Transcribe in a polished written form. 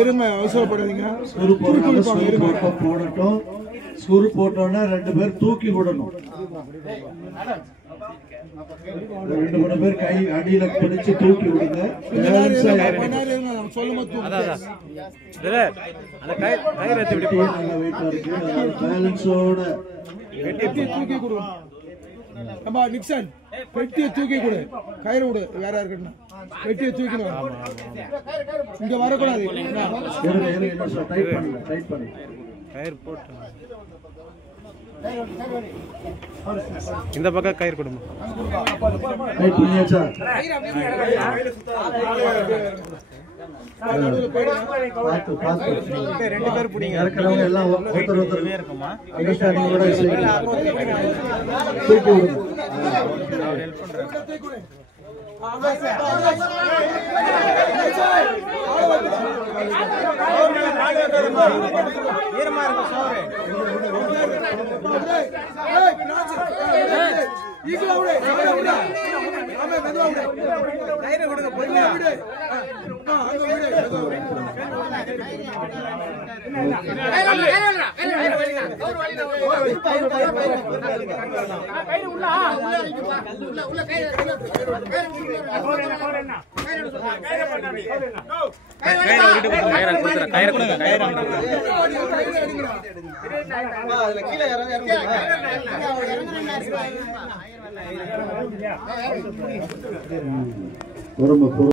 இருங்க அவசரப்படாதீங்க. போடட்டும். ஸ்கூரு போட்டோன்னா 2 பேர் தூக்கி விடணும். 2-3 பேர் கை அடியில பிடிச்சு தூக்கி விடுங்க. பேலன்ஸோட தூக்கி கொடு. நிக்சன் பெட்டியை தூக்கி கொடு. கயிறு விடு. வேற இருக்கட்டும். பெட்டியை தூக்கணும். இங்க வரக்கூடாது. டைட் பண்ணு. கயிறு போட்டு இந்த பக்கம் கயிறு கொடுமா. ரெண்டு பேர் பிடிங்க. எல்லாம் இருக்குமா ஹெல்ப் பண்றேன். ஒரு